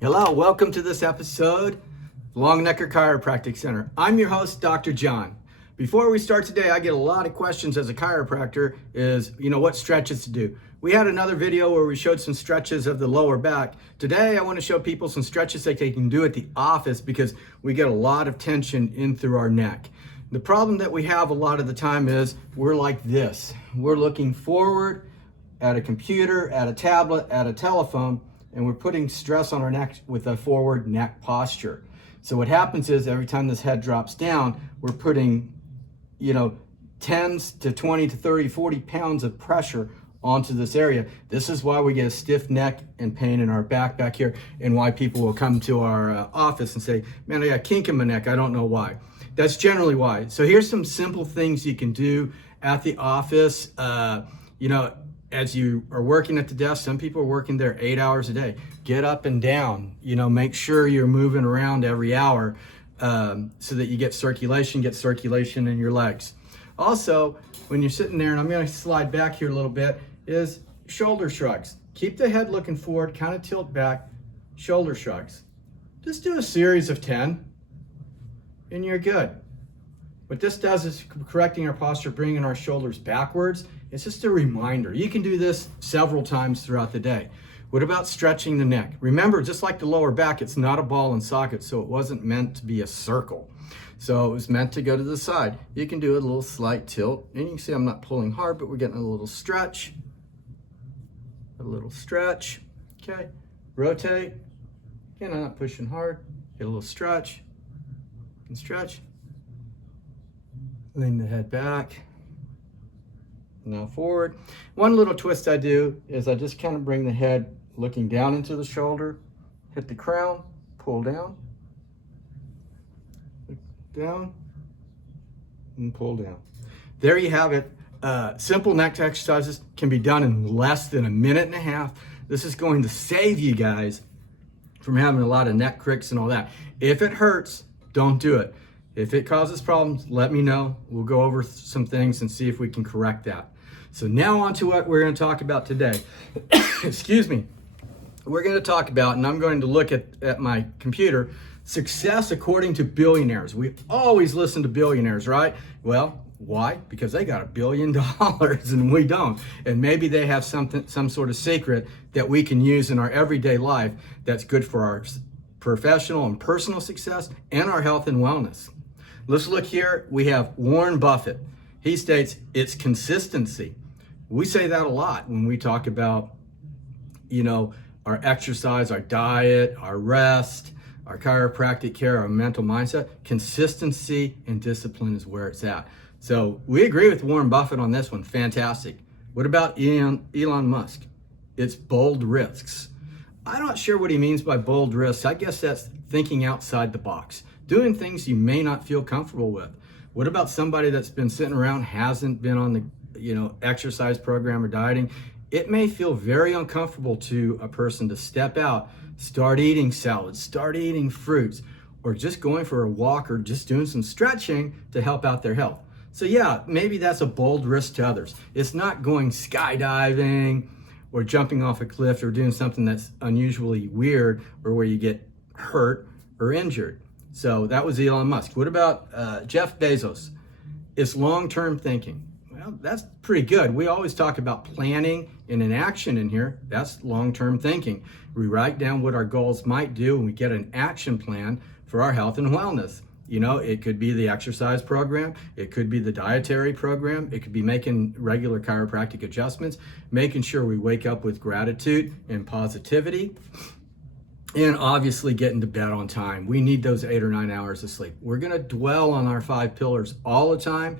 Hello, welcome to this episode of Long Necker Chiropractic Center. I'm your host, Dr. John. Before we start today, I get a lot of questions as a chiropractor is, what stretches to do. We had another video where we showed some stretches of the lower back. Today, I want to show people some stretches that they can do at the office because we get a lot of tension in through our neck. The problem that we have a lot of the time is we're like this. We're looking forward at a computer, at a tablet, at a telephone, and we're putting stress on our neck with a forward neck posture. So what happens is every time this head drops down, we're putting, tens to 20 to 30, 40 pounds of pressure onto this area. This is why we get a stiff neck and pain in our back here, and why people will come to our office and say, man, I got a kink in my neck, I don't know why. That's generally why. So here's some simple things you can do at the office. As you are working at the desk, some people are working there 8 hours a day. Get up and down, make sure you're moving around every hour so that you get circulation in your legs. Also, when you're sitting there, and I'm gonna slide back here a little bit, is shoulder shrugs. Keep the head looking forward, kind of tilt back, shoulder shrugs. Just do a series of 10 and you're good. What this does is correcting our posture, bringing our shoulders backwards. It's just a reminder. You can do this several times throughout the day. What about stretching the neck? Remember, just like the lower back, it's not a ball and socket, so it wasn't meant to be a circle. So it was meant to go to the side. You can do a little slight tilt, and you can see I'm not pulling hard, but we're getting a little stretch. Okay. Rotate. Again, I'm not pushing hard. Get a little stretch. And stretch. Lean the head back. Now forward. One little twist I do is I just kind of bring the head looking down into the shoulder, hit the crown, pull down, down, and pull down. There you have it. Simple neck exercises can be done in less than a minute and a half. This is going to save you guys from having a lot of neck cricks and all that. If it hurts, don't do it. If it causes problems, let me know. We'll go over some things and see if we can correct that. So now on to what we're going to talk about today. Excuse me. We're going to talk about, and I'm going to look at my computer, success according to billionaires. We always listen to billionaires, right? Well, why? Because they got $1 billion and we don't. And maybe they have some sort of secret that we can use in our everyday life that's good for our professional and personal success and our health and wellness. Let's look here. We have Warren Buffett. He states it's consistency. We say that a lot when we talk about, our exercise, our diet, our rest, our chiropractic care, our mental mindset. Consistency and discipline is where it's at. So we agree with Warren Buffett on this one. Fantastic. What about Elon Musk? It's bold risks. I'm not sure what he means by bold risks. I guess that's thinking outside the box, doing things you may not feel comfortable with. What about somebody that's been sitting around, hasn't been on the exercise program or dieting? It may feel very uncomfortable to a person to step out, start eating salads, start eating fruits, or just going for a walk or just doing some stretching to help out their health. So yeah, maybe that's a bold risk to others. It's not going skydiving or jumping off a cliff or doing something that's unusually weird or where you get hurt or injured. So that was Elon Musk. What about Jeff Bezos? It's long-term thinking. Well, that's pretty good. We always talk about planning and an action in here. That's long-term thinking. We write down what our goals might do and we get an action plan for our health and wellness. It could be the exercise program. It could be the dietary program. It could be making regular chiropractic adjustments, making sure we wake up with gratitude and positivity, and obviously getting to bed on time. We need those 8 or 9 hours of sleep. We're going to dwell on our 5 pillars all the time.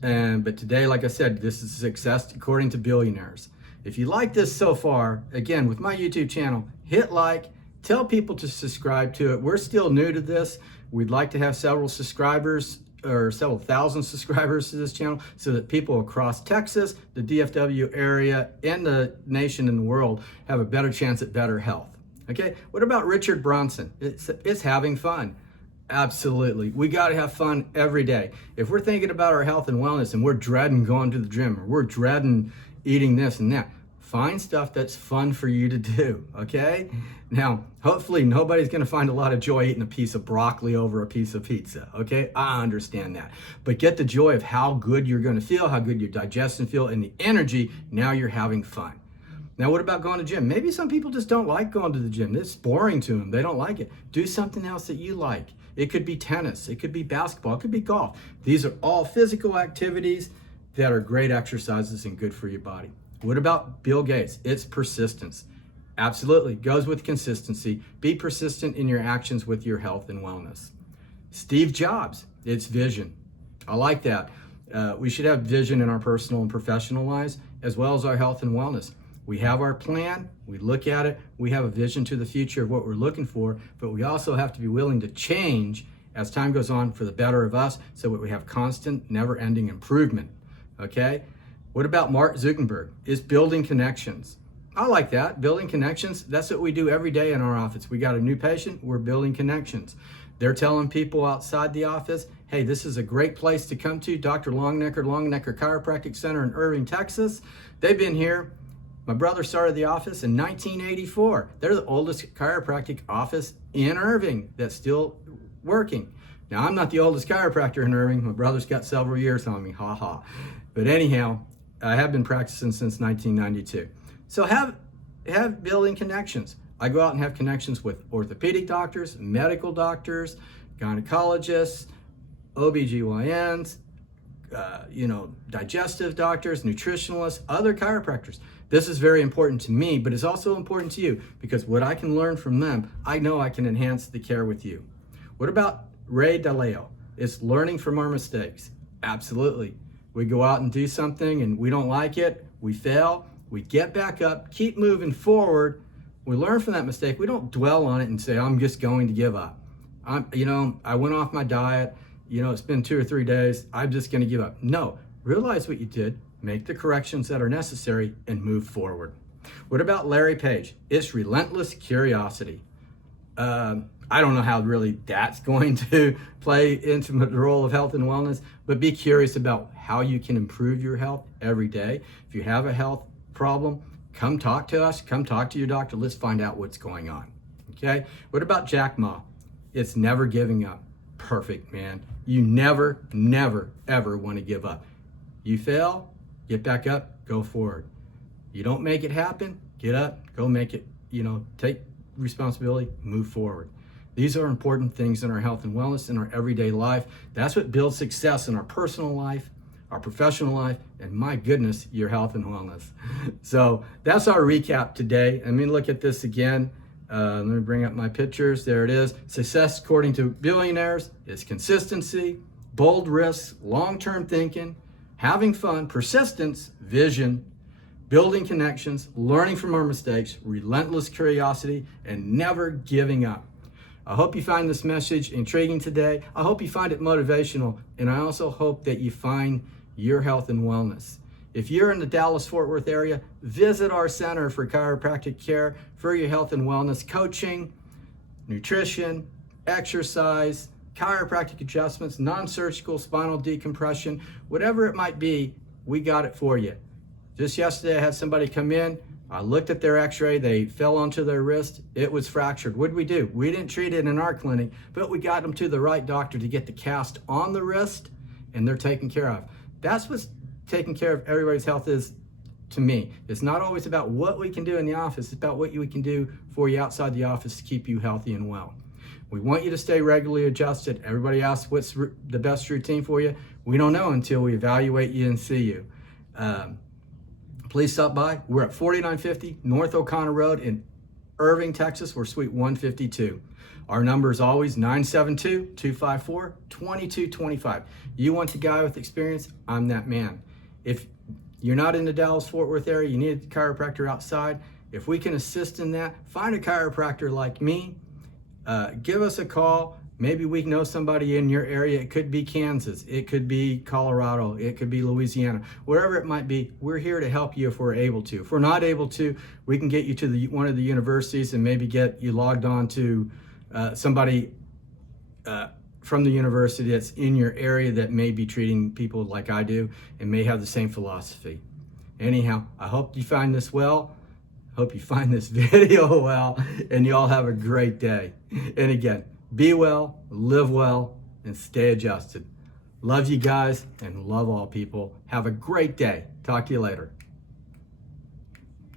But today, like I said, this is success according to billionaires. If you like this so far, again, with my YouTube channel, hit like, tell people to subscribe to it. We're still new to this. We'd like to have several subscribers or several thousand subscribers to this channel so that people across Texas, the DFW area, and the nation and the world have a better chance at better health. Okay, what about Richard Branson? It's having fun. Absolutely. We got to have fun every day. If we're thinking about our health and wellness and we're dreading going to the gym or we're dreading eating this and that, Find stuff that's fun for you to do, okay? Now, hopefully nobody's gonna find a lot of joy eating a piece of broccoli over a piece of pizza, okay? I understand that. But get the joy of how good you're gonna feel, how good your digestion feel, and the energy. Now you're having fun. Now, what about going to the gym? Maybe some people just don't like going to the gym. It's boring to them. They don't like it. Do something else that you like. It could be tennis. It could be basketball. It could be golf. These are all physical activities that are great exercises and good for your body. What about Bill Gates? It's persistence. Absolutely. Goes with consistency. Be persistent in your actions with your health and wellness. Steve Jobs. It's vision. I like that. We should have vision in our personal and professional lives as well as our health and wellness. We have our plan, we look at it, we have a vision to the future of what we're looking for, but we also have to be willing to change as time goes on for the better of us so that we have constant, never-ending improvement, okay? What about Mark Zuckerberg? Is building connections. I like that, building connections. That's what we do every day in our office. We got a new patient, we're building connections. They're telling people outside the office, hey, this is a great place to come to, Dr. Longnecker Chiropractic Center in Irving, Texas. They've been here. My brother started the office in 1984. They're the oldest chiropractic office in Irving that's still working. Now, I'm not the oldest chiropractor in Irving. My brother's got several years on me, ha ha. But anyhow, I have been practicing since 1992. So have building connections. I go out and have connections with orthopedic doctors, medical doctors, gynecologists, OBGYNs, digestive doctors, nutritionalists, other chiropractors. This is very important to me, but it's also important to you because what I can learn from them, I know I can enhance the care with you. What about Ray Dalio? It's learning from our mistakes. Absolutely. We go out and do something and we don't like it, we fail, we get back up, keep moving forward, we learn from that mistake. We don't dwell on it and say, I'm just going to give up. I went off my diet, it's been 2 or 3 days, I'm just going to give up. No, realize what you did, make the corrections that are necessary, and move forward. What about Larry Page? It's relentless curiosity. I don't know how really that's going to play into the role of health and wellness, but be curious about how you can improve your health every day. If you have a health problem, come talk to us, come talk to your doctor. Let's find out what's going on, okay? What about Jack Ma? It's never giving up. Perfect, man. You never, ever want to give up. You fail, get back up, go forward. You don't make it happen, get up, go make it, take responsibility, move forward. These are important things in our health and wellness, in our everyday life. That's what builds success in our personal life, our professional life, and my goodness, your health and wellness. So that's our recap today. Let me look at this again. Let me bring up my pictures. There it is. Success, according to billionaires, is consistency, bold risks, long-term thinking, having fun, persistence, vision, building connections, learning from our mistakes, relentless curiosity, and never giving up. I hope you find this message intriguing today. I hope you find it motivational, and I also hope that you find your health and wellness. If you're in the Dallas-Fort Worth area, visit our Center for Chiropractic Care for your health and wellness coaching, nutrition, exercise, chiropractic adjustments, non-surgical spinal decompression, whatever it might be, we got it for you. Just yesterday, I had somebody come in. I looked at their x-ray, they fell onto their wrist, it was fractured. What did we do? We didn't treat it in our clinic, but we got them to the right doctor to get the cast on the wrist, and they're taken care of. That's what's taking care of everybody's health is to me. It's not always about what we can do in the office, it's about what we can do for you outside the office to keep you healthy and well. We want you to stay regularly adjusted. Everybody asks what's the best routine for you. We don't know until we evaluate you and see you. Please stop by. We're at 4950 North O'Connor Road in Irving, Texas. We're suite 152. Our number is always 972-254-2225. You want the guy with experience? I'm that man. If you're not in the Dallas-Fort Worth area, you need a chiropractor outside. If we can assist in that, find a chiropractor like me. Give us a call. Maybe we know somebody in your area. It could be Kansas. It could be Colorado. It could be Louisiana. Wherever it might be, we're here to help you if we're able to. If we're not able to, we can get you to one of the universities and maybe get you logged on to somebody from the university that's in your area that may be treating people like I do and may have the same philosophy. Anyhow, I hope you find this well. Hope you find this video well, and you all have a great day. And again, be well, live well, and stay adjusted. Love you guys and love all people. Have a great day. Talk to you later.